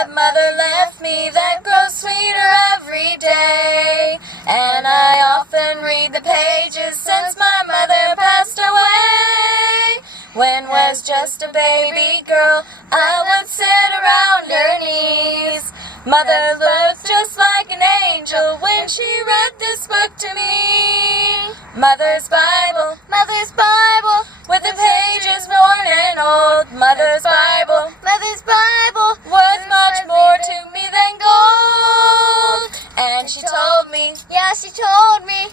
that mother left me that grows sweeter every day. And I often read the pages since my mother passed away. When was just a baby girl, I would sit around her knees. Mother looked just like an angel when she read this book to me. Mother's Bible, with the pages worn and old. Mother's Bible, worth much more to me than gold. And she told me,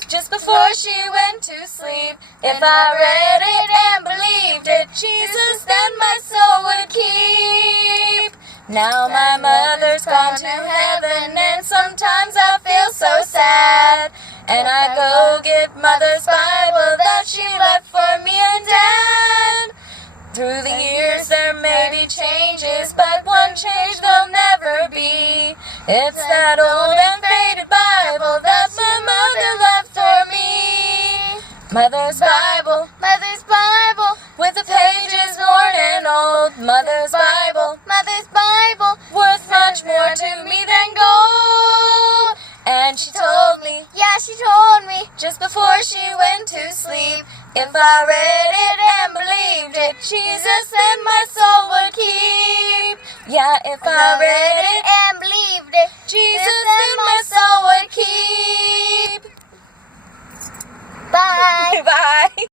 just before she went to sleep, if I read it and believed it, Jesus then my soul would keep. Now my mother's gone to heaven, and sometimes I feel so sad. And I go get mother's Bible that she left for me and Dad. Through the years there may be changes, but one change there'll never be. It's that old and faded Bible that my mother left for me. Mother's Bible, with the pages worn and old. Mother's Bible, worth much more to me than gold. And she told me, just before she went to sleep, if I read it and believed it, Jesus then my soul would keep. Yeah, if I read it and believed it, Jesus then my soul would keep. Bye. Bye.